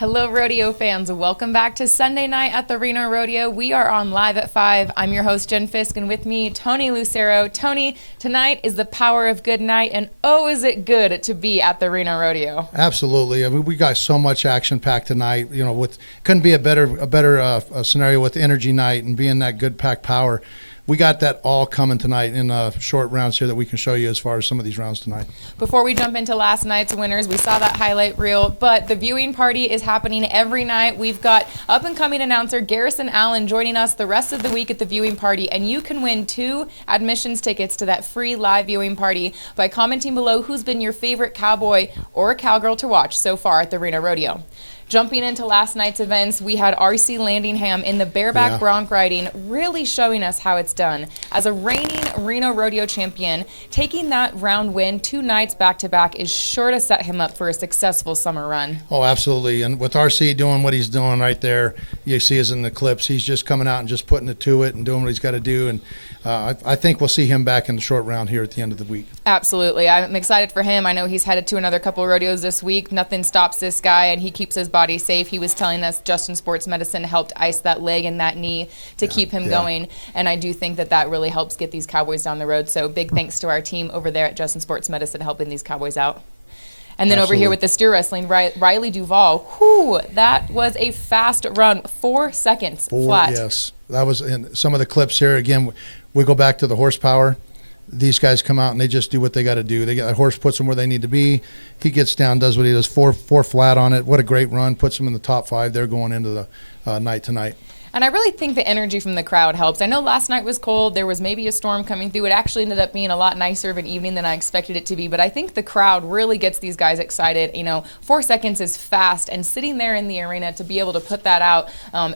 Hello, rodeo fans. Welcome back to Sunday night at the Reno Rodeo. We are on live at 5. I'm your host, Jen Fisk, and with me, Tony Lucero. Tony, tonight is the power of good night, and oh, is it good to be at the Reno Rodeo. Absolutely. I mean, we got so much action-packed tonight. You know, couldn't be a better scenario with energy night and being that good pack power. We got that all coming tonight in short rounds here that we can show you as far as some of these rounds tonight. Before we jump into last night's winners, we saw that highlight reel, but the viewing party is happening every night. We've got up-and-coming announcer Garrison Allen joining us the rest of the week at the viewing party, and you can win 2 admissions tickets to that free live viewing party by commenting below who's been your favorite cowboy or cowgirl to watch so far at the Reno Rodeo. Jumping into last night's events, we had R.C. Landingham in the bareback bronc riding, really showing us how it's done. As a reigning Reno Rodeo champion, taking that round win 2 nights back-to-back is sure to set him up for a successful summer run. Oh, absolutely. And with R.C. doing what he's doing right there, you see us in the clips, he's just coming out and just putting it to it and doing what he's got to do. And I think we'll see him back in the short round here at the end of the week. Absolutely. I'm excited for him. I know he's headed to another couple rodeos this week. Nothing stops this guy, and he keeps his body safe. He was telling us Justin Sports Medicine helped ice that leg and that knee to keep him going, and I do think that really helps get these Cowboys down the road. So big thanks to our team over there at Justin Sports Medicine helping these Cowboys out. And then over here with the steer wrestling, Riley Duvall, that was a fast run, 4 seconds flat. Yes, that was in some of the clips here. Again, we go back to the horsepower. These guys come out and they just do what they got to do. They got that horse, puts them where they need to be. He gets down, does what he does, four flat on it. What a great run! Puts them in the top 5. They're going into the night tonight. And I really think the energy from the crowd helps. I know last night was cold. There was maybe a storm coming through. It actually ended up being a lot nicer of an evening than I expected it to be. But I think the crowd really gets these guys excited. You know, 4 seconds is fast. And sitting there in the arena to be able to put that out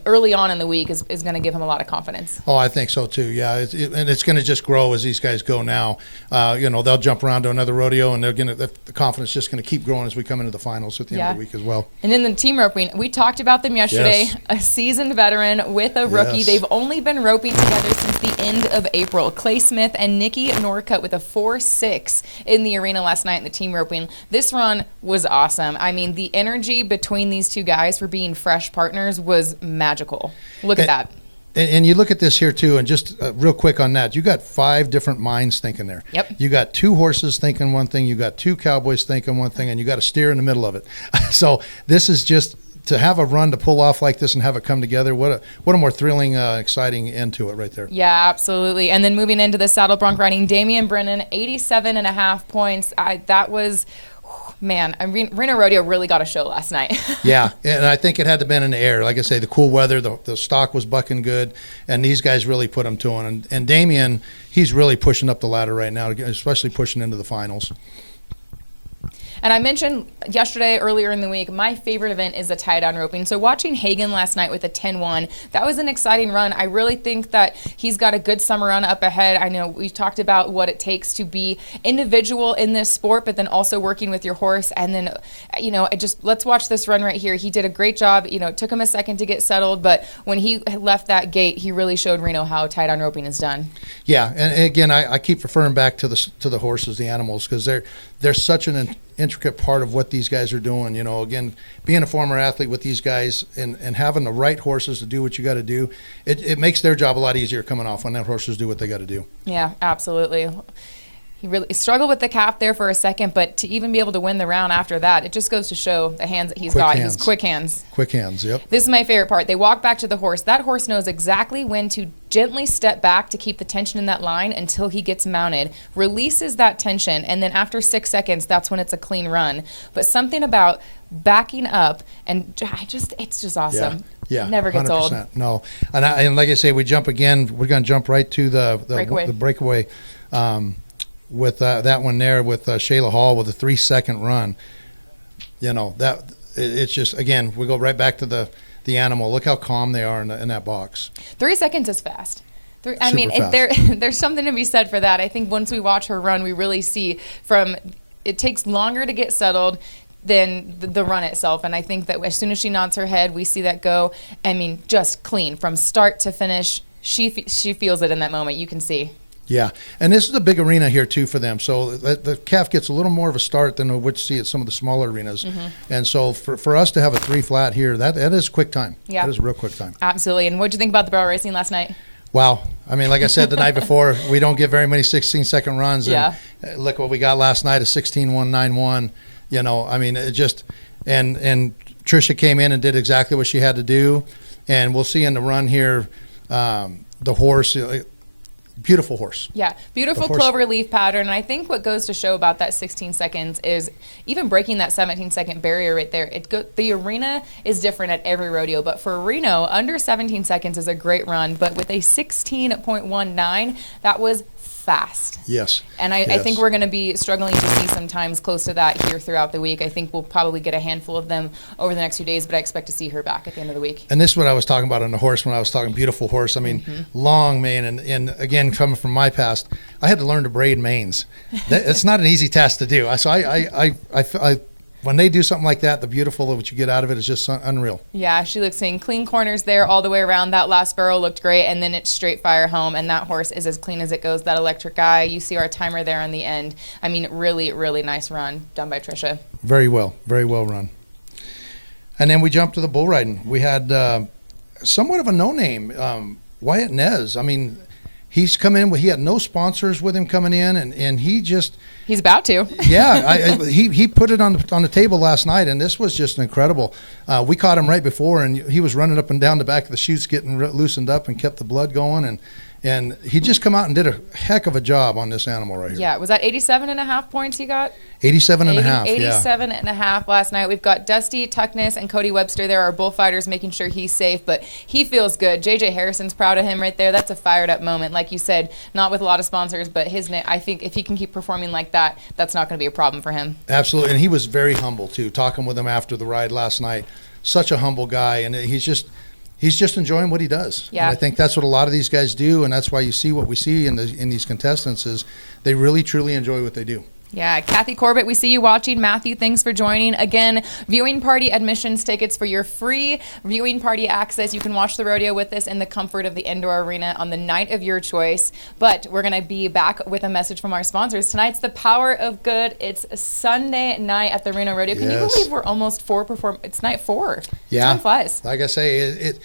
early on in the week is going to give him a lot of confidence. Oh, I think so too. Yeah, and it's going to just grow as these guys go now. You know, they'll jump around to another rodeo, and the confidence is just going to keep growing as we come into the finals at the end of the week as well. And then the team roping, we talked about them yesterday. Yes. A seasoned veteran with a rookie. Yes. They've only been roping together since the end of April. Clay Smith and Nikki Norcutt with a 4-6 in the arena last night in the team roping. This run was awesome. I mean, the energy between these 2 guys for being fresh partners was magical. Look at that. And you look at this here too, and just real quick on that, you got 5 different minds thinking there. Yep. You got 2 horses thinking one thing, you got 2 cowboys thinking one thing, and you got a steer in the middle of it. So this is just to have a run to pull off like this and have it come together. What a more thrilling, exciting end to it right there. Yeah, absolutely. And then moving into the saddle bronc riding, Damian Brennan, 87.5 points. That was. Man, I mean, Reno Rodeo really got a show last night. Yeah, and I think it had to been in the air. Like I say, the cool weather, the stock was bucking good, and these guys really put them to him. And Damian, he's really pushing up the ladder right now, especially pushing into the finals. And I mentioned yesterday, earlier in the week, my favorite event is the tie-down roping. So watching Hagen last night with a 10-1, that was an exciting run. I really think that he's got a good summer run up ahead. I know we talked about what it takes to be individual in this sport, but then also working with your horse. And then, you know, let's watch this run right here. He did a great job. You know, it took him a second to get settled, but when he left that gate, he really showed Reno how tie-down roping is done. Yeah, and again, I keep referring back to the horses, the animals, because they're such an intricate part of what these guys are doing. You know, again, being a former athlete with these guys and having the right horses to do what you got to do, it makes their job a lot easier coming off when that horses do what they got to do. Yeah, absolutely. He really struggled with the calf there for a second, but to even be able to win the round after that, it just goes to show the hands that he's got. He's quick hands. Quick hands, yep. This is my favorite part. They walk back to the horse. That horse knows exactly when to gently step back to keep the tension in that line until he gets mounted, releases that tension, and then after 6 seconds, that's when it's a clean run. But something about backing up, and it's just awesome. Yeah, never gets 100%. Old. No, and like I say, we jump again. We're going to jump right to the breakaway. With that one there with Shayla Hall with a 3-second run. You know, that it's just, again, we go right back to the animal. Look how calm they are in that box. 3 seconds is fast. There's something to be said for that. I think once we watch her run, we really see it takes longer to get settled than the run itself. And I think that as soon as she nods her head, we see that go. I mean, just clean from start to finish. She feels it in that moment. You can see. Yeah, and this is a big arena here too for them. So the calf gets a little more of a start than what you see at some of the smaller arenas. And so for us to have a 3 flat here, that is quick time. Yeah, that is a real quick time. Absolutely. And what did you think about the barrel racing last night? Wow. I mean, like I said the night before, we don't get very many 16-second runs. And look what we got last night, a 16-191. You know, I mean, it just and Tricia came in and did exactly what she had to do. And we'll see in the run here, the horse. Beautiful horse. Yeah, beautiful clover leaf pattern. And I think what goes to show about that 16 seconds is even breaking that 17-second barrier right there. The arena is different at every rodeo, but for Reno, under 17 seconds is a great run. But with a 16.19, that was fast. Yes. And I think we're going to be struggling to see some times close to that here throughout the week. I think we'll probably get a handful of them over the next few days, but I expect to see her back at the end of the week. And this is what I was talking about on the horse when I was talking beautiful horse. I mean, long mane, and again, coming from my past, I had to learn to braid manes. It's not an easy task to do. So I when they do something like that, the beautiful of what you get out of it is just unreal. Yeah, she looks in clean corners there all the way around. That last barrel looked great, and then it's straight fire home, and that horse is as clean as it goes. That electric eye, you see our timer there on the end. I mean, really, really nice run done by Tricia. Very well run. And then we jumped to the bull riding. We had somewhat of a no-name, Wyatt Nez. I mean, he's come in, he had no sponsors with him coming in, and he's about to. Yeah, he put it on the table last night, and this was just incredible. We caught him right before, and he was running up and down the back of the chutes, getting loosened up, and kept the blood going, and he just come out and did a heck of a job on this animal right here. Yeah, was that 87.5 points he got? 87.5, 87.5 last night. We've got Dusty Tuckness and Cody Webster there, our bullfighters, making sure he's safe, but he feels good. JJ Harrison's proud of him right there. That's a fired up moment. Like you said, not with a lot of sponsors, but I think if he can keep performing like that, that's not going to be a problem for him. Absolutely, and he was very humble too, talking with him after the ride last night. Such a humble guy, and he's just enjoying what he does. Yeah. And I think that's what a lot of these guys do, and that's why you see what we see in these contestants is they really, truly enjoy what they do. Yeah, Kathy Corbett, we see you watching. Matthew, thanks for joining. Again, viewing party admissions tickets for your free viewing party access. You can watch the rodeo with us in the comfort of the indoor arena on the night of your choice. But we're going to be back with a message from our sponsors. Tonight's the Power of Good. It's Sunday night at the Reno Rodeo. Can you believe we're almost it's night 4. Yeah. Time flies. Like I say,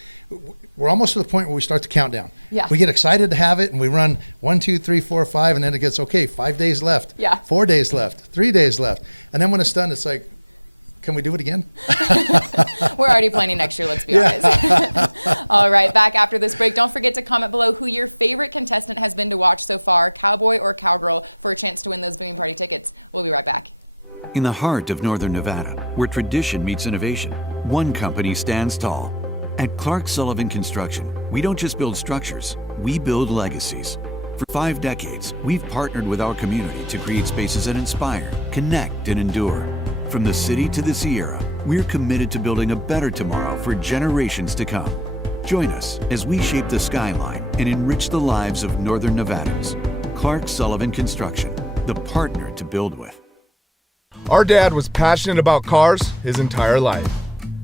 we're almost to the point where we start to count down. Yeah. We get excited to have it, and we run 1, 2, 3, 4, 5, and then it gets, 5 days left. Yeah. 4 days left. 3 days left. And then when it's done, it's like, can we do it again? We're already planning next year, let's be honest. All right, back after this break. Don't forget to comment below who your favorite contestant has been to watch so far, cowboy or cowgirl, for a chance to win those viewing party tickets. We'll be right back. In the heart of northern Nevada, where tradition meets innovation, one company stands tall. At Clark Sullivan Construction, we don't just build structures, we build legacies. For 5 decades, we've partnered with our community to create spaces that inspire, connect, and endure. From the city to the Sierra, we're committed to building a better tomorrow for generations to come. Join us as we shape the skyline and enrich the lives of northern Nevadans. Clark Sullivan Construction, the partner to build with. Our dad was passionate about cars his entire life.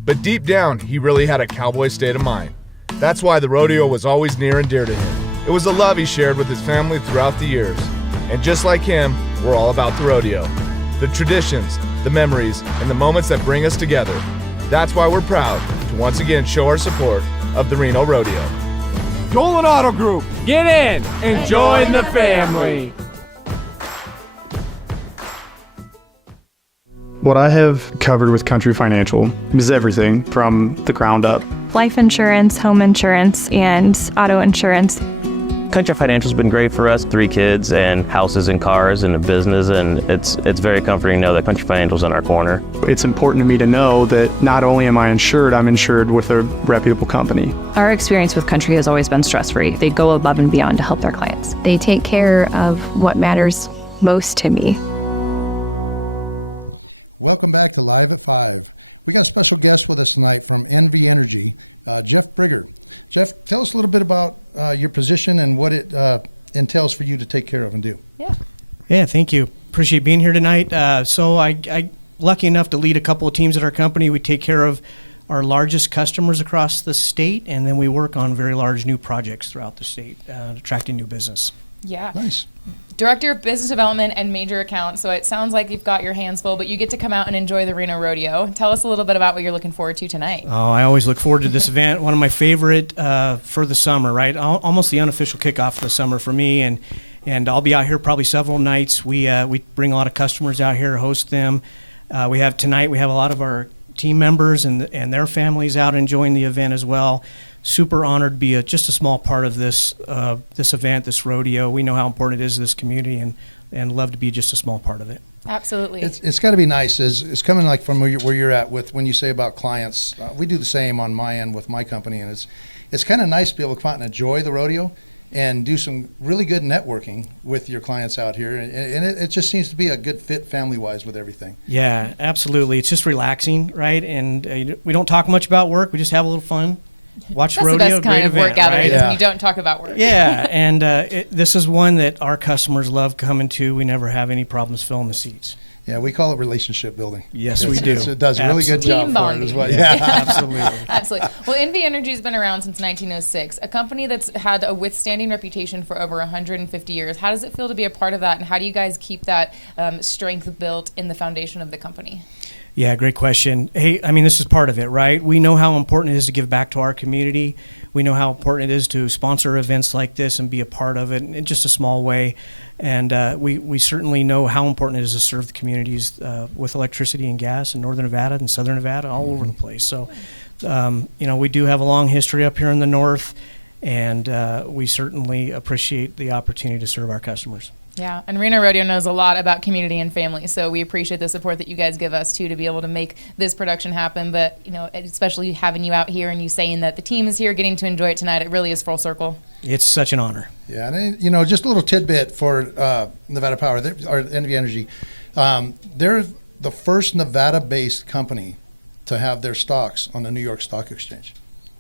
But deep down, he really had a cowboy state of mind. That's why the rodeo was always near and dear to him. It was a love he shared with his family throughout the years. And just like him, we're all about the rodeo. The traditions, the memories, and the moments that bring us together. That's why we're proud to once again show our support of the Reno Rodeo. Dolan Auto Group, get in and join the family. What I have covered with Country Financial is everything from the ground up. Life insurance, home insurance, and auto insurance. Country Financial's been great for us. 3 kids and houses and cars and a business, and it's very comforting to know that Country Financial's in our corner. It's important to me to know that not only am I insured, I'm insured with a reputable company. Our experience with Country has always been stress-free. They go above and beyond to help their clients. They take care of what matters most to me. Welcome back to Live at 5. We got a special guest with us tonight from NV Energy, Jeff Brigger. Jeff, tell us a little bit about your position and what it entails for you to take care of and do. Yeah, thank you. Appreciate being here tonight. So I lucky enough to lead a couple of teams at our company. We take care of our largest customers across the state, and then we work on very large new projects throughout the state, attracting new business. Yeah. Nice. Director of Business Development and Major Accounts. So it sounds like you've got your hands full, but you get to come out and enjoy the Reno Rodeo. Tell us a little bit about what you're looking forward to tonight. Oh, I always look forward to this event. One of my favorite for the summer, right? Almost the unofficial kickoff for the summer for me. And I'll be out here probably several nights. We bring a lot of customers out here, host them. We have a lot of our team members and their families out enjoying the event as well. Super honored to be just a small part of this event, this rodeo. We know how important it is to this community, and love to be just a small part of it. Absolutely. It's got to be nice. It's coming like from where you're at with when you say about clients. We do the same on my end with my company, and it's kind of nice to be able to come out and enjoy the rodeo and do some really good networking with your clients out here. And it just seems to be a good fit family-wise with everything. Yeah, absolutely. It's just relaxing, right? And we don't talk much about work. We just have a little fun. Watch That's rodeo, the best kind great of event, work gathering right? when you don't talk about work. Yeah, and this is one that our customers love coming to. We never have any problems filling the seats. Yeah, we call it relationship building. Yes, we do. It does a really good job for it as well. Yeah, absolutely. Absolutely. Well, NV Energy has been around since 1906, a company that's had a withstanding reputation for over 150 years. How does it feel to be a part of that, and how do you guys keep that strength built in the foundation of the company? Yeah, great question. Hey, I mean, this is part of it, right? We know how important it is to give back to our community. We know how important it is to sponsor events like this and be a part of it in just a small way. And we certainly know how important it is to serve the communities with electricity and gas in Northern Nevada and Southern Nevada, all over the place. So, we do have a long history up here in the north, and we certainly appreciate the opportunity to serve our customers. Yeah, and Reno Rodeo knows a lot about community and family, so we appreciate the support that you guys give us too to be able to make this production happen. But especially having you out here and you saying that the team is here, getting to enjoy it tonight, it really is full circle. It's such an honor. Yeah, and just a little tidbit for Nevada Power, or NV Energy. They're the first Nevada-based company to have their stocks on the New York Stock Exchange.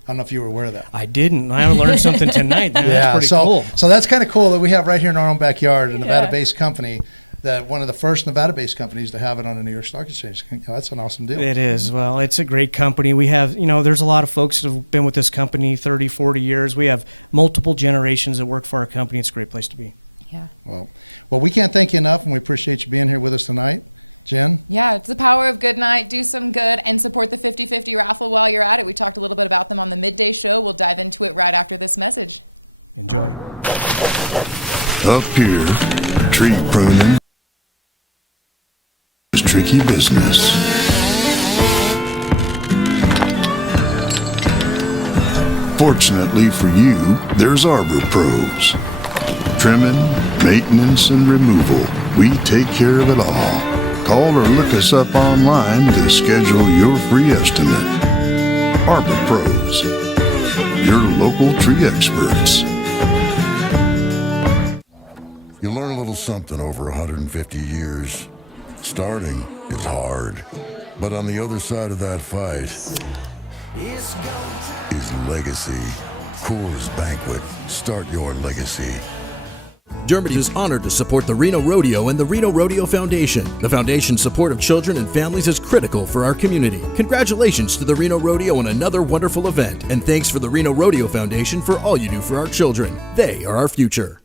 I don't know if you were aware of that. I didn't. I learned something tonight. Man. Yeah, that's pretty cool. So that's kind of cool that we have right here in our own backyard a Nevada-based company, that one of the first Nevada-based companies to have it on the New York Stock Exchange. That's an awesome deal. It is. Well, it's a great company. We have, there's a lot of folks that have been with this company 30, 40 years. We have multiple generations that work for our company. It's a great place to be. Yeah. Well, we can't thank you enough, and we appreciate you being here with us tonight. Jen? Yeah, it's the power of good night. Do some good and support the 50/50 raffle while you're at it. We talked a little bit about them on the midday show. We'll dive into it right after this message. Enjoy. Up here, tree pruning is tricky business. Fortunately for you, there's Arbor Pros. Trimming, maintenance, and removal, we take care of it all. Call or look us up online to schedule your free estimate. Arbor Pros, your local tree experts. You learn a little something over 150 years. Starting is hard, but on the other side of that fight is legacy. Coors Banquet. Start your legacy. Dermody is honored to support the Reno Rodeo and the Reno Rodeo Foundation. The Foundation's support of children and families is critical for our community. Congratulations to the Reno Rodeo on another wonderful event, and thanks for the Reno Rodeo Foundation for all you do for our children. They are our future.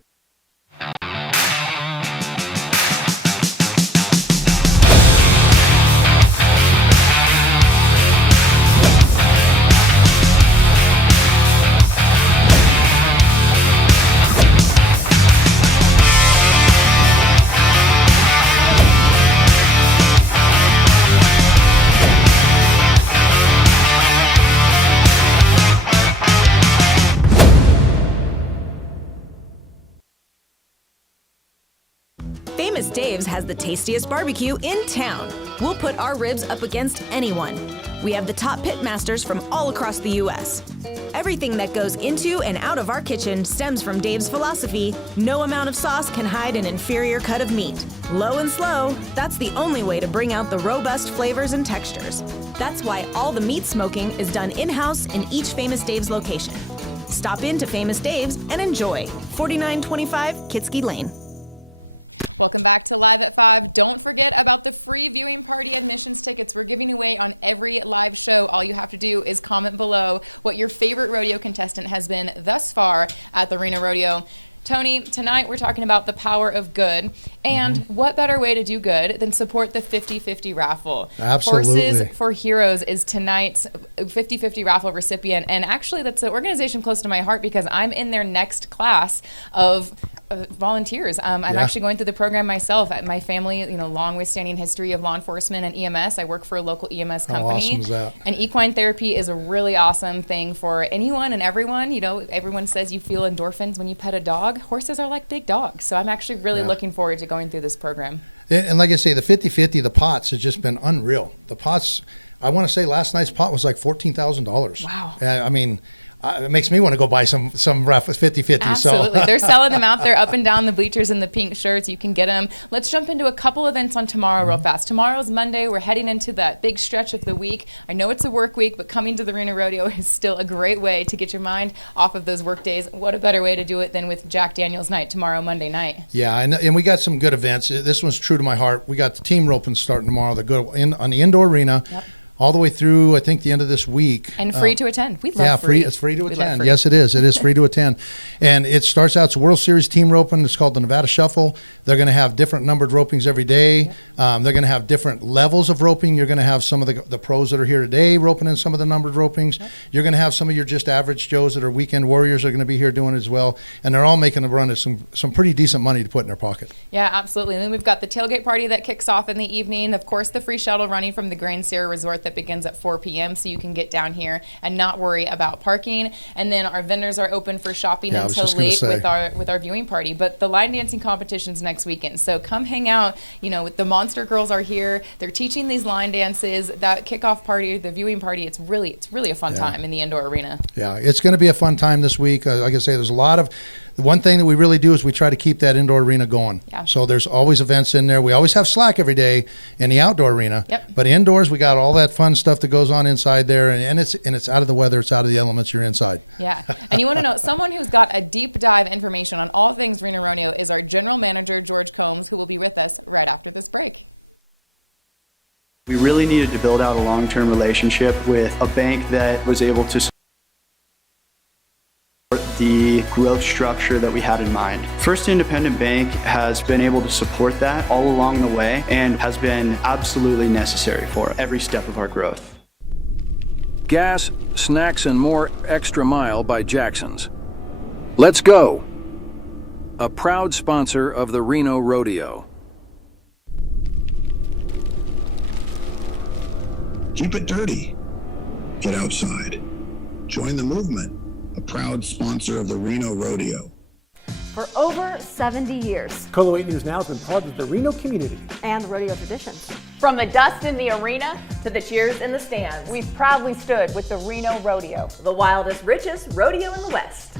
Famous Dave's has the tastiest barbecue in town. We'll put our ribs up against anyone. We have the top pit masters from all across the U.S. Everything that goes into and out of our kitchen stems from Dave's philosophy: no amount of sauce can hide an inferior cut of meat. Low and slow, that's the only way to bring out the robust flavors and textures. That's why all the meat smoking is done in-house in each Famous Dave's location. Stop in to Famous Dave's and enjoy. 4925 Kitski Lane. Welcome back to Live at 5. Don't forget about the free viewing party admissions tickets we're giving away on every live show. All you have to do is comment below what your favorite rodeo contestant has been thus far at the Reno Rodeo. Tony, tonight we're talking about the power of good, and what better way to do good than support the 50-50 raffle. Absolutely. Horses for Heroes is tonight's 50-50 raffle recipient, and actually that's an organization close to my heart because I'm in their next class of volunteers. I'm actually going through the program myself. My family, long withstanding history of law enforcement and EMS. I work for a local EMS company. How awesome is that? And equine therapy is a really awesome thing for anyone and everyone. Everyone says you feel endorphins when you pet a dog. Horses are like big dogs. So I'm actually really looking forward to going through this program. And like I say, the 50-50, the pots has just been unreal. The pots, I want to say last night's pot was like $14,000. Wow. I mean, it makes me want to go buy some rough 50-50. Absolutely. So. They're selling them out there up and down the bleachers in the pink shirts. You can get them. Let's jump into a couple events on tomorrow real fast. Tomorrow's Monday. We're heading into that big stretch of the week. I know it's a work week, but coming to the Reno Rodeo is still a great way to get your mind off of those work days. What a better way to do it than with Jack Daniels night tomorrow, Monday night. Yeah, and we got some good events. This one's true to my heart. We got the team roping starting tomorrow. They go on the indoor arena. Yep. All the way through, I think, the end of this week. And free to attend. We love free. It's free to attend. Yes, it is. It is free to attend. And it starts out, it's World Series team roping. It's called the Nevada Shuffle. They're going to have different numbered ropings every day. Yep. They're going to have different levels of roping. You're going to have some of the pros that are here today roping in some of the numbered ropings. Yep. You're going to have some of your just average Joes that are weekend warriors are going to be here doing it as well. And they're all making a run at some pretty decent money to put in their pocket. Yeah, absolutely. And then we've got the tailgate party that kicks off in the evening. Of course, the free shuttle running from the Grand Sierra Resort that begins at 4 p.m. So you can get down here and not worry about parking. And then our vendors are open for shopping until late with our viewing party. But the line dancing competition's next weekend. So come hang out. The Monster Girls are here. They're teaching these line dances. That kickoff party, the viewing party, it's really a fun time in the indoor arena. Yeah, it's going to be a fun time this week. Like I say, there's a lot of. The one thing that we really do is we try to keep that indoor arena going. Yeah. So there's always events in there. We always have slack every day in the outdoor arena. Yep. But indoors, we got all that fun stuff that goes on inside there, and it's out of the weather, it's out of the elements. You're inside. Yeah. And you want to know someone who's got a deep dive information on all things Reno Rodeo is our general manager George Combs, who will be with us right after this break. We really needed to build out a long-term relationship with a bank that was able to support the growth structure that we had in mind. First Independent Bank has been able to support that all along the way and has been absolutely necessary for every step of our growth. Gas, snacks, and more Extra Mile by Jackson's. Let's go! A proud sponsor of the Reno Rodeo. Keep it dirty. Get outside. Join the movement. A proud sponsor of the Reno Rodeo. For over 70 years. KOLO 8 News Now has been part of the Reno community and rodeo traditions. From the dust in the arena to the cheers in the stands, we've proudly stood with the Reno Rodeo, the wildest, richest rodeo in the West.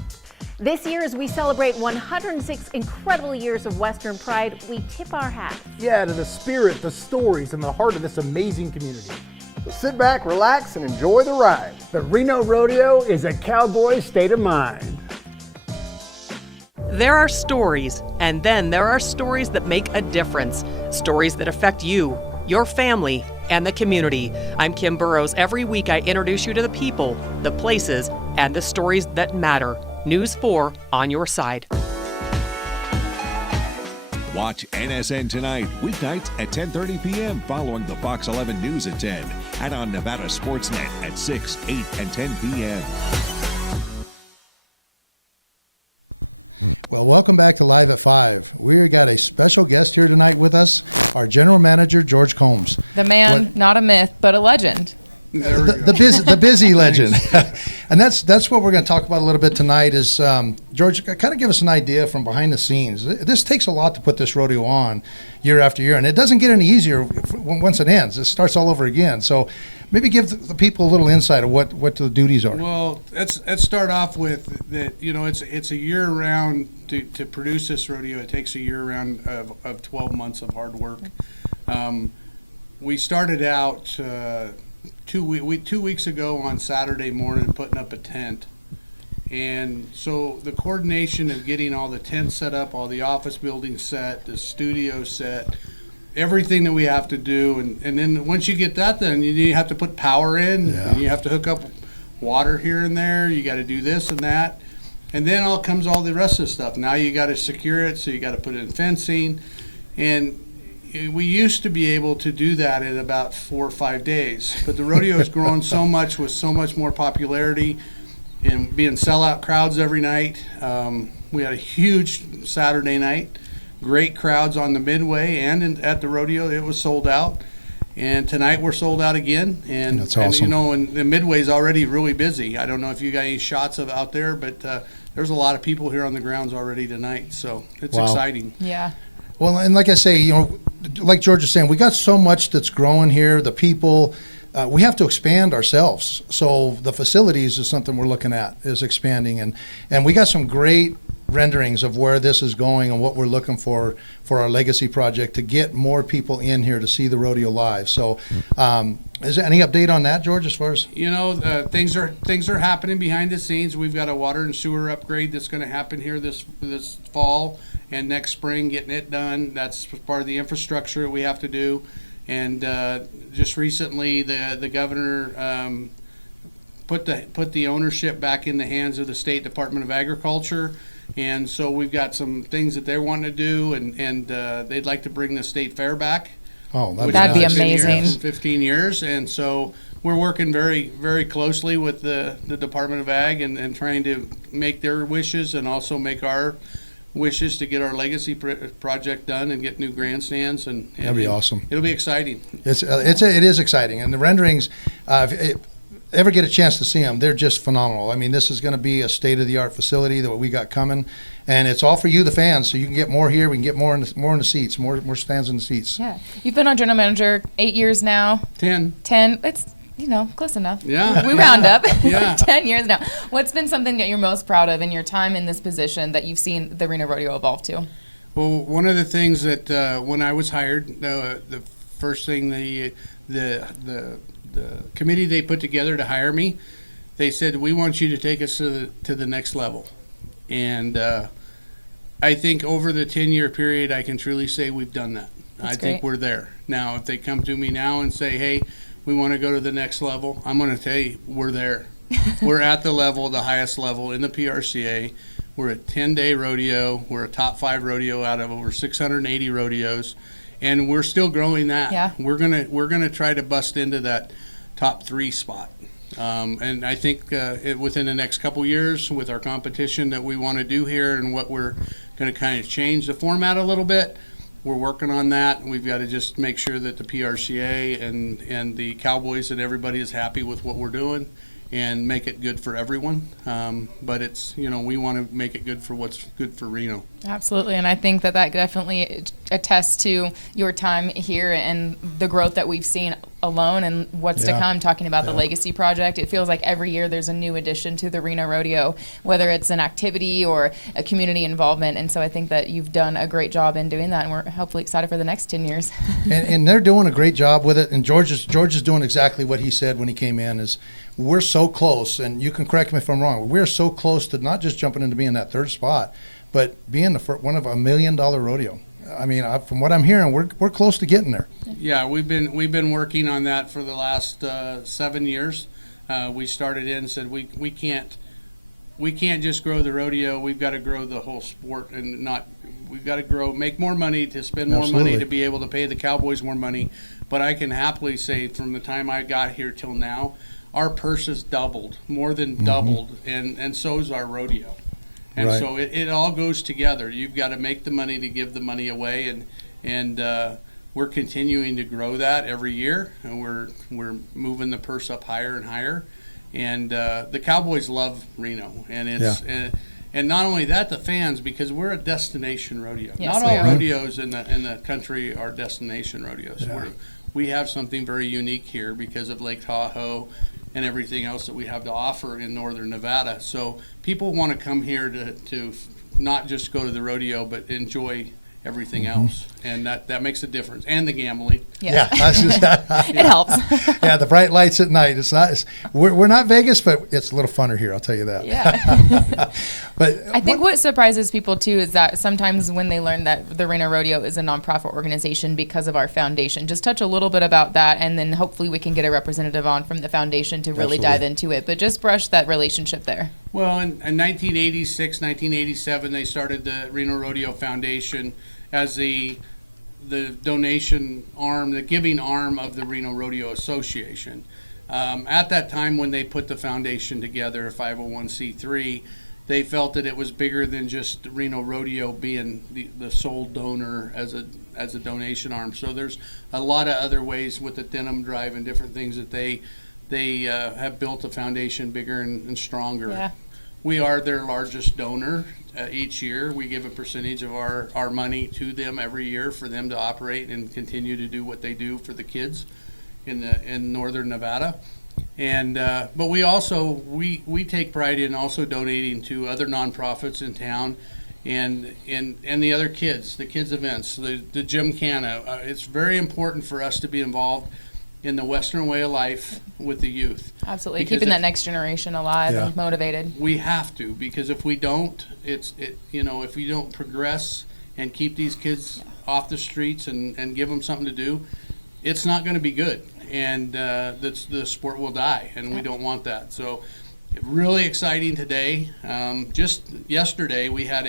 This year, as we celebrate 106 incredible years of Western pride, we tip our hat. Yeah, to the spirit, the stories, and the heart of this amazing community. So sit back, relax, and enjoy the ride. The Reno Rodeo is a cowboy state of mind. There are stories, and then there are stories that make a difference. Stories that affect you, your family, and the community. I'm Kim Burrows. Every week I introduce you to the people, the places, and the stories that matter. News 4 on your side. Watch NSN Tonight, weeknights at 10:30 p.m. following the Fox 11 News at 10 and on Nevada Sportsnet at 6, 8, and 10 p.m. Well, welcome back to Live at 5. We got a special guest here tonight with us, our general manager, George Combs. The man, not a myth, but a legend. The busy legend. And that's what we're going to talk about a little bit tonight is, George, kind of give us an idea from behind the scenes. This takes a lot to put this rodeo on year after year, and it doesn't get any easier once it ends. It starts all over again. So maybe give the people a little insight of what the duties are. Well, let's start off with that. It's a year round to produce this rodeo. It takes a year round of 12 months of hard work. We started out 2 weeks ago on Saturday morning putting up a tent. And so the coordination of getting all the tents set up, all the office buildings set, the studio set, everything that we have to do. And then once you get that, then you have to put power in. Yeah. And you have to hook up water here and there. You got to do this and that. And then comes all the rest of the stuff. Now you got to secure it, so you got to put in fencing. And we used to be able to do that in about 4 or 5 days. But the rodeo has grown so much with so much more popularity and being sellout crowds every night. We had a huge Saturday night. Great crowds on the Midway and at the rodeo. It was sold out. And tonight we're sold out again. And that's awesome. And the Midway's already really busy. I don't know if you got any shots of out there, but there's a lot of people here on the grounds already tonight. So it's exciting. Yeah. Well, and like I say, like George is saying, we got so much that's growing here. The people, we have to expand ourselves. So the facilities is something we're looking at, is expanding. And we got some great renderings of where this is going and what we're looking for our legacy project to get more people in here to see the rodeo live. So is there any update on that, George, as far as? Things are happening behind the scenes. We've got a water and sewer upgrade that's going to happen here this fall and next spring, getting it done. That's part of the infrastructure we have to do. And just recently the governor put the ownership back in the hands of the State Department of Agriculture. And so we've got some things that they're wanting to do, and they'd like to bring the state fair back. Oh, that'd be amazing. 15 years, and so we're working very, very closely with the Department of Ag and trying to make their wishes and also make our wishes to get our legacy project done and get new grandstands. And that'd be awesome. It'll be exciting. It is exciting, and the renderings. Ever get a chance to see them, they're just phenomenal. I mean, this is going to be a state-of-the-art facility that we got coming, and it's all for you, the fans, so you can get more here. We can get more in the seats, more stands in the seats. Yeah. You've been our general manager 8 years now. 10. It's, close enough. Yeah. We round up. Yeah. 10 years now. What's been something that you're most proud of in your time in this position that you've seen the Reno Rodeo evolve to? Well, one of the things that when I was hired, the first thing the committee they put together to hire me, they said, we want you to take us to the next level. And I think over the 10-year period, I can truly say we've done that. I think we're there. Now, if they come to me now and say, hey, we want to go to the next level, I'm going to tell you, we're there. We're at the highest level in the PRCA. We're a 10-day rodeo. We're a top 5 rodeo out of over 680 rodeos. And we're still growing that. Yeah. We're gonna try to bust into that top 3 spot. And I think within the next couple years, with our competition that we want to do here and what we're going to kind of change the format a little bit, we're working on that. We've got to just make sure that the PRCA and the Cowboys and everybody is happy with what we're doing and make it good for everyone. But it's, we want to make it good for what's good for Reno. Absolutely, and I think that definitely attests to your time here and the growth that we've seen alone and what's to come, talking about the Legacy Project. It feels like every year there's a new addition to the Reno Rodeo, whether it's an activity or a community involvement, and so I think that you've done a great job in doing that, and we're hopefully excited for the next 10 years. and they're doing a great job with it, and George is doing exactly what he said when he came in, is we're so close, and you can correct me if I'm wrong, we're so close to not just jumping into being that 3rd spot, but being one of $1 million rodeo. I mean, from what I'm hearing, we're close to getting there. Yeah, we've been working on that for the last 7 years. We started in and said we can't just grow the rodeo. We've got to grow the whole sport, and we've got to make more money to spend more money to be able to pay the Cowboys more money. But I can happily say, from the time I got here till now, our purse has doubled, more than doubled, and so's our rodeo. And so it all goes together. You've got to make the money to give the money away, and we're continuing to grow that every year, and we're moving the purse up higher and higher. And the Cowboys love Reno, and it's and not only that, the fans, because we're a destination rodeo. Yes, not all rodeos in the country are destination rodeos. We have something very unique here because of Lake Tahoe and everything else that we have to offer in northern Nevada. So people want to come here to not just go to the rodeo, but enjoy everything else, and that makes a difference. And the gambling. Yeah, it helps. Yeah, the bright lights at night. We're not Vegas, but it's a little funner here. I'll tell you that. Yeah. But I think what surprises people too is that sometimes when they learn that the Reno Rodeo is a nonprofit organization because of our foundation, just touch a little bit about that, and then hopefully we can get a representative on from the foundation to really dive into it. But just brush that relationship there. Well, in 1986, 1987, they started the Reno Rodeo Foundation as the donation arm, the giving arm of the Reno Rodeo Association. At that time, when they put the foundation together, 501c3, they felt that it was bigger than just Reno Rodeo being the sole donor as a donation arm. So there's a lot of other ways with the denim drive and different things that they have built the foundation bigger and stronger. Yeah. We are their largest donor each year. We give a percentage of our money to them every year for them to operate and continue to do what they do for the kids in northern Nevada. And but we also we take pride in also donating to other nonprofits in town and the other kids events, the Gymkhana. It's very important for us to be involved in the Western way of life with the youth. Absolutely, keeping that next generation alive and motivated. We have to, because if we don't, if we don't progress and keep these kids off the streets and give them something to do, it's not going to be good, and the sport will die, and we don't want that. So really exciting today. Just yesterday we had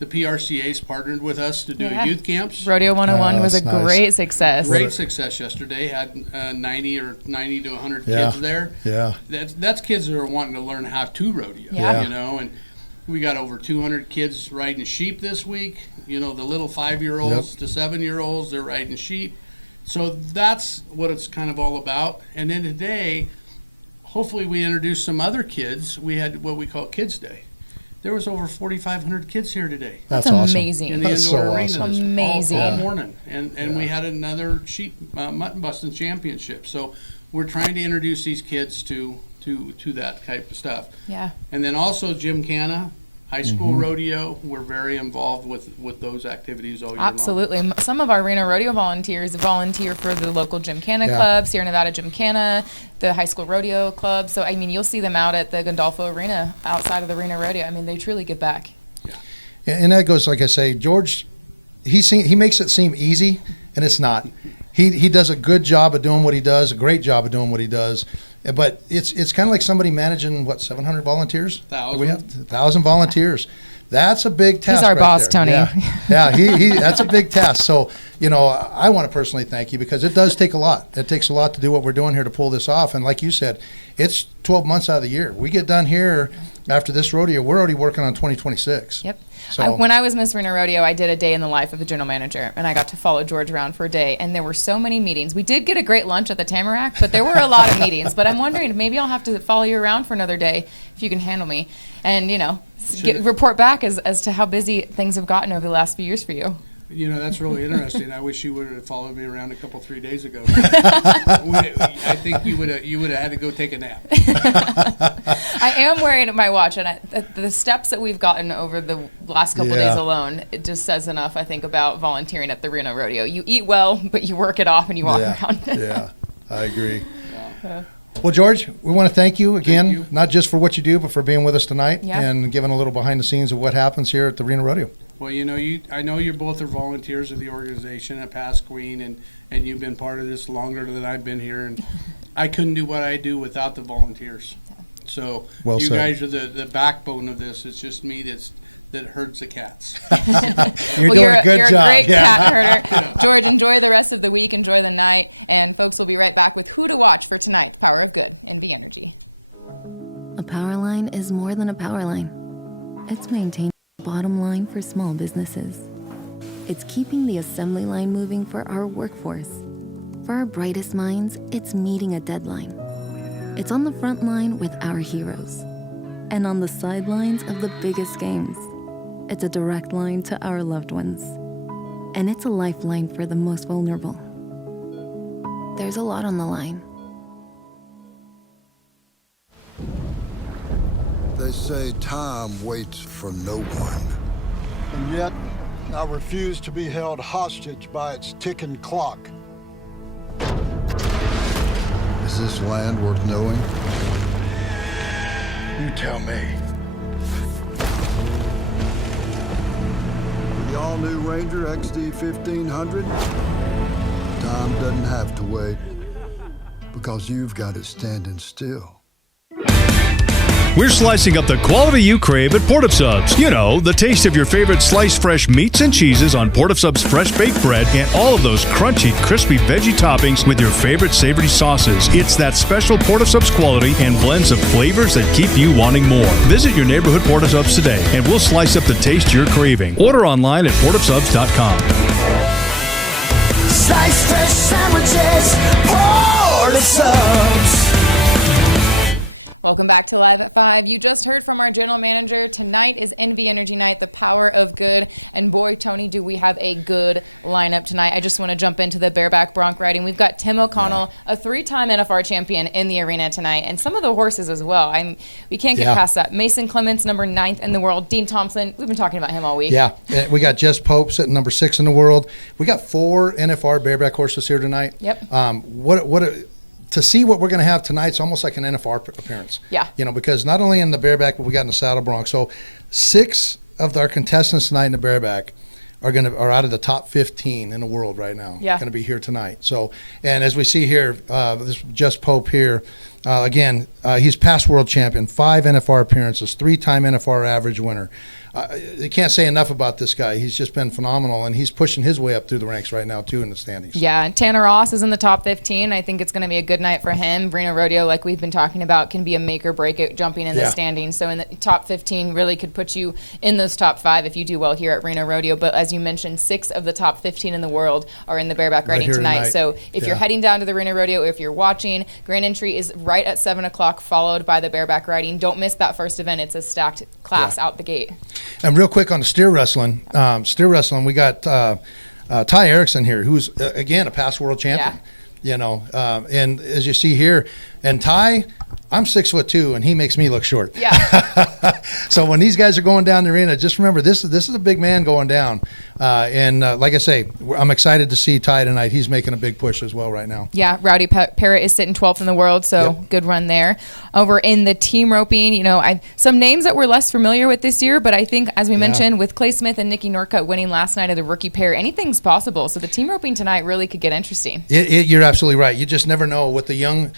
the PRCA's partnered with us to do a youth camps. Rodeo 101 was a great success. Great success yesterday. Had 90 to 100 kids there. Yeah. That's kids that are wanting to learn how to rodeo. Yeah. And we got over 200 kids riding sheep this week. The little 5-year-olds to 7-year-olds, they're riding sheep. So that's what it's kind of all about. And then today, hopefully we introduce some other kids. We had what we call Kids Day. There was over 4,500 kids here today. That's amazing. In the indoor arena. Amazing. All morning. And we had another sheep mutton busting championship. So we're trying to introduce these kids to that type of stuff. Yeah. And then also Gymkhana, high school rodeo. We're very involved with those activities all year long. Absolutely. Some of our Reno Rodeo volunteers volunteer for the local Gymkhana club, Sierra Nevada Gymkhana, the high school rodeo club. So, you'll see them out at the Gandolfo Arena outside of the Reno Rodeo. They truly give back. Yeah. And that goes, like I say, George, he makes it seem easy, and it's not. He does a good job of doing what he does, a great job of doing what he does. But it's kind of like somebody managing, 700 volunteers? 1,000. We have 1,000 volunteers. That's a big task. He's our boss, there. Tony. Yeah, he that's a big task. So, I want to personally thank you, because it does take a lot. It takes a lot to do what we're doing here to pull this off. And like you said, it's 12 months out of the year. We get done here after this rodeo, we're already working on 2026. Yep. So, when I was Miss Reno Rodeo, I did a day in the life of the general manager, and I got to follow George around for a day, and there were so many meetings. We did get a great lunch at the Tamarack, but there were a lot of meetings. But I'm wondering if maybe I'll have to follow you around for another day if you can handle me, and report back as to how busy things have gotten over the last few years for you. That's really interesting. I wish you would have followed me around 3 days ago. I think you would have had to go take a nap. I am wearing my watch, and the steps that we've gotten over the last couple of days alone, it just says enough, I think, about volunteering at the Reno Rodeo. You eat well, but you work it off and you walk around. Yeah, I agree. Well, George, we want to thank you again, not just for what you do, but for being with us tonight and giving a little behind the scenes of what happens here at the Reno Rodeo. Well, I know you both are volunteers of the organization at Past Queen, and you've been part of this longer than I've been here, and I couldn't do what I do without the volunteers. So you guys are the backbone of this. It's just me that herds the cats. You're doing a good job. You're a great cat herder. George, enjoy the rest of the week. Enjoy the night. And folks will be right back with who to watch for tonight. Power of Good, NV Energy. A power line is more than a power line. It's maintaining the bottom line for small businesses. It's keeping the assembly line moving for our workforce. For our brightest minds, it's meeting a deadline. It's on the front line with our heroes. And on the sidelines of the biggest games. It's a direct line to our loved ones. And it's a lifeline for the most vulnerable. There's a lot on the line. They say time waits for no one. And yet, I refuse to be held hostage by its ticking clock. Is this land worth knowing? You tell me. With the all-new Ranger XD 1500, time doesn't have to wait, because you've got it standing still. We're slicing up the quality you crave at Port of Subs. You know, the taste of your favorite sliced fresh meats and cheeses on Port of Subs fresh baked bread and all of those crunchy, crispy veggie toppings with your favorite savory sauces. It's that special Port of Subs quality and blends of flavors that keep you wanting more. Visit your neighborhood Port of Subs today and we'll slice up the taste you're craving. Order online at portofsubs.com. Sliced fresh sandwiches, Port of Subs. Welcome back to Live at 5. You just heard from our general manager. Tonight is NV Energy Night, the power of good. And boy, Tony, do we have a good lineup tonight. I just want to jump into the bareback bronc riding. We've got Tim O'Connell, a 3-time NFR champion in the arena tonight, and some of the horses as well. We can't get past that. Mason Clements, number 9th in the world. Dean Thompson, we've been talking about him all week. Yeah, we got Jess Pope sitting number 6 in the world. We got 4 NFR bareback horses here tonight. Yep. To see what we're going to have tonight, it's almost like an NFR appearance. Yeah. Because not only in the bareback, but we got in the saddle bronc. So 6 of our contestants tonight in the bareback are out of the top 15 in the world right now. Yeah. Going to be here tonight. So, and as we see here, this Jess Pope here, again, he's past world champion, 5 NFR appearances, 3-time NFR average winner. You can't say enough about this guy. He's just been phenomenal, and he's pushing his way up through the ranks right now, too, in the standings. Yeah, and Tanner Ross is in the top 15. I think it's going to be a good night for him. Reno Rodeo, like we've been talking about, can be a make or break it jumping in the standings. So in the top 15 really could put you in those top 5 if you do well here at Reno Rodeo. But as you mentioned, 6 of the top 15 in the world are in the bareback riding tonight. So if you're heading down to the Reno Rodeo, or if you're watching, grand entry is right at 7 o'clock, followed by the bareback riding. Don't miss that first event. It's a stacked class out the gate. And real quick on the steer wrestling, we got Ty Erickson here, who's, again, a past world champion. And as you see here, and Ty, I'm 6'2", and he makes me look short. Yeah. So when these guys are going down the arena, just remember this is a big man going down. Like I say, I'm excited to see Ty tonight. He's making a big push as well right now. Yeah, Rowdy Parrott is sitting 12th in the world, so good run there. Over in the team roping, some names that we're less familiar with this year, but I think, as we mentioned, with Clay Smith and Nikki Norcutt winning last night of the rookie pair, anything's possible. So the team roping tonight really could get interesting. You're absolutely right. You just never know with the young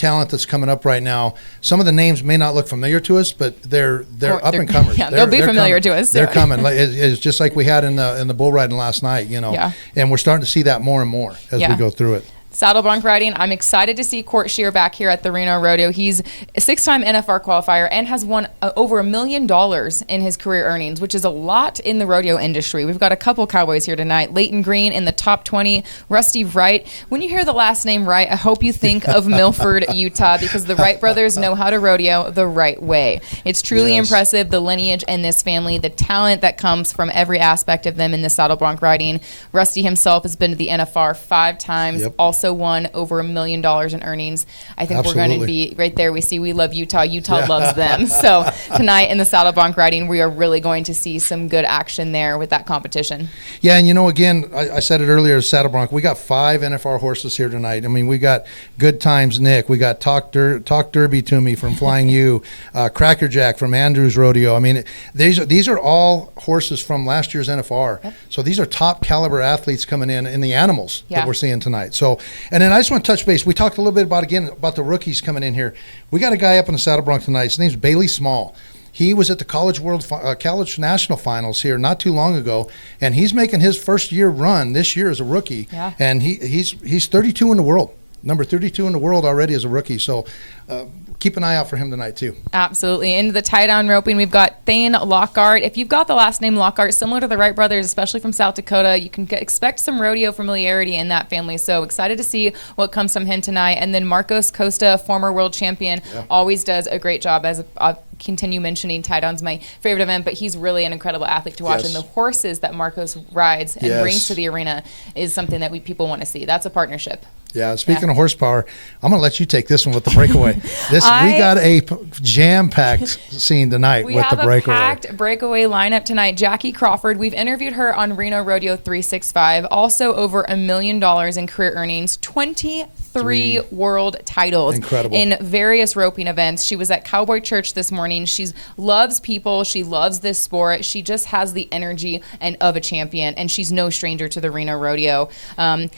talent that's coming up right now. Some of the names may not look familiar to us, but they're up and comers. Yeah, they'll be familiar to us. They're coming. It's just like we had in the bull riding last night, and we're starting to see that more and more as we go through it. Saddle bronc riding, I'm excited to see Court Shear back here at the Reno Rodeo. He's a 6-time NFR qualifier and has won over $1 million in his career earnings, which is a lot in the rodeo industry. We've got a couple cowboys here tonight. Leighton Green in the top 20, Rusty Wright. When you hear the last name Wright, I hope you think of Milford, Utah, because the Wright brothers know how to rodeo the right way. It's truly impressive, the lineage in this family, the talent that comes from every aspect of them in the saddle bronc riding. Rusty himself has been to the NFR 5 times, also won over $1 million in earnings. I think we're going to be right there. We love Utah. Utah loves them. So tonight in the saddle bronc riding, we are really going to see some good action there with that competition. Yeah, and again, I said it earlier, saddle bronc. We got 5 NFR horses here tonight. I mean, we got Good Times Nick. We got Talk Derby to Me from Flying U, Cracker Jack from Andrews Rodeo. I mean, these are all horses from last year's NFR. Yep. So these are top caliber athletes coming in the animals that we're seeing tonight. So. And then I just want to touch base. We talked a little bit about the rookies coming in here. We got a guy up in the saddle bronc tonight. His name's Bailey Small. He was at the College National Finals here not too long ago, and he's making his first year run this year as a rookie. Yeah. And he's 32 in the world. Number 32 in the world already as a rookie. So keep an eye out for him tonight, too. Absolutely. Into the tie-down roping, we've got Thane Lockhart. If you've got the last name Lockhart, similar to the Wright brothers, especially from South Dakota, you can expect some rodeo familiarity in that family. So excited to see what comes from him tonight. And then Marcos Costa, former world champion, always does a great job. As I'll continue mentioning, tie-down's my favorite event, but he's really an incredible athlete to watch. And the horses that Marcos rides and brings to the arena is something that people want to see. That's a partnership. Yeah, speaking of horsepower, I'm going to let you take this one with the breakaway. We got a jam-packed scene tonight with the breakaway. We have a packed breakaway lineup tonight. Jackie Crawford, we've interviewed her on Reno Rodeo 365. Also over $1 million in career earnings, 23 world titles in various roping events. She was at Cowboy Church this morning. She loves people. She loves this sport. She just has the energy of a champion, and she's no stranger to the Reno Rodeo.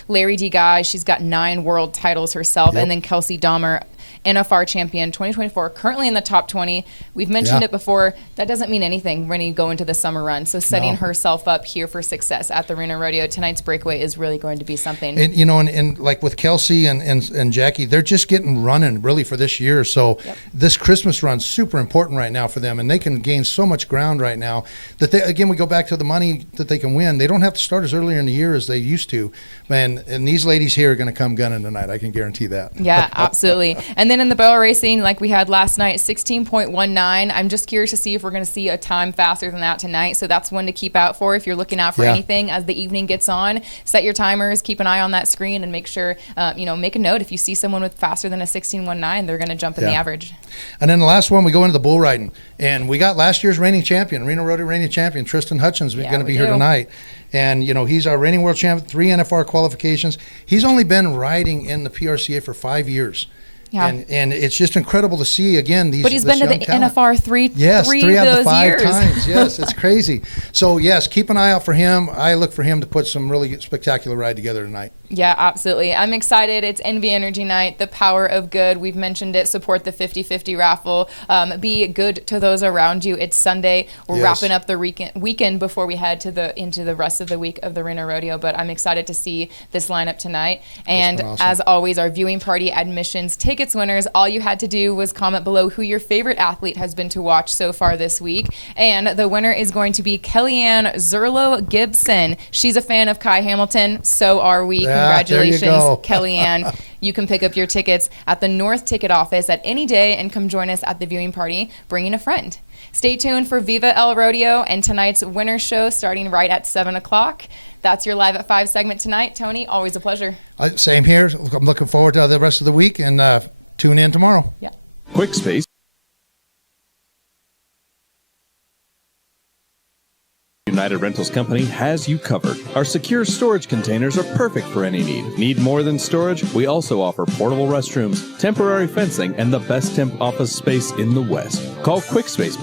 Larry D. Guy, she's got 9 world titles herself, and then Kelsey Dahmer NFR champion 2024, currently in the top 20. We've mentioned it before. That doesn't mean anything when you go into the summer run. So setting herself up here for success at the Reno Rodeo, tonight's breakaway is really going to be something. And you know, and like with Kelsey and Jackie, they're just getting running really for this year. So this Christmas run's super important right now for them, and they can gain so much ground right now that they, again, we go back to the money that they can win. They don't have to start as earlier in the year as they used to, man. And these ladies here are going to come gunning tonight. I can guarantee that. Yeah, absolutely. And then in the boa racing, like we had last night, 16.19. I'm just curious to see if we're going to see a time faster than that tonight. So that's one to keep out for if you're looking out for anything as the evening gets on. Set your timers, keep an eye on that screen, and make sure, make a note. If you see someone with faster than a 16.19, they're going to jump in the average. And then the last one, we go into the bull riding. And we got last year's reigning champion, Reno Rodeo reigning champion, Tristan Hutchins, going to be here tonight. And, he's our reigning world champion, 3 NFR qualifications. He's only been riding in the PRCA for 5 years. Yeah. And it's just incredible to see, again, these. But he's been to the NFR three out of the 5 years. times. Yes, it's crazy. So, yes, keep an eye out for him. I look for him to put some really spectacular ride together tonight. Yeah, absolutely. I'm excited. It's Envy Energy Night, the power of good. We've mentioned it. Support the 50-50 raffle. Be good to those around you. It's Sunday. We're wrapping up the weekend before we head into the rest of the week of the Reno Rodeo. But I'm excited to see this lineup tonight. And as always, our viewing party admissions tickets winners. All you had to do was comment below who your favorite athlete has been to watch so far this week. And the winner is going to be Kellyanne Zerlo Gibson. She's a fan of Kai Hamilton. So are we. Congratulations, Kellyanne. You can pick up your tickets at the North Ticket Office at any day and come join us at the viewing party, bringing a friend. Stay tuned for Viva El Rodeo and tonight's winner show starting right at 7 o'clock. That's your Live at 5 segment tonight. Tony, always a pleasure. Same here. I'm looking forward to the rest of the week, and tune in tomorrow. Yeah. Quick Space. United Rentals Company has you covered. Our secure storage containers are perfect for any need. Need more than storage? We also offer portable restrooms, temporary fencing, and the best temp office space in the West. Call Quick Space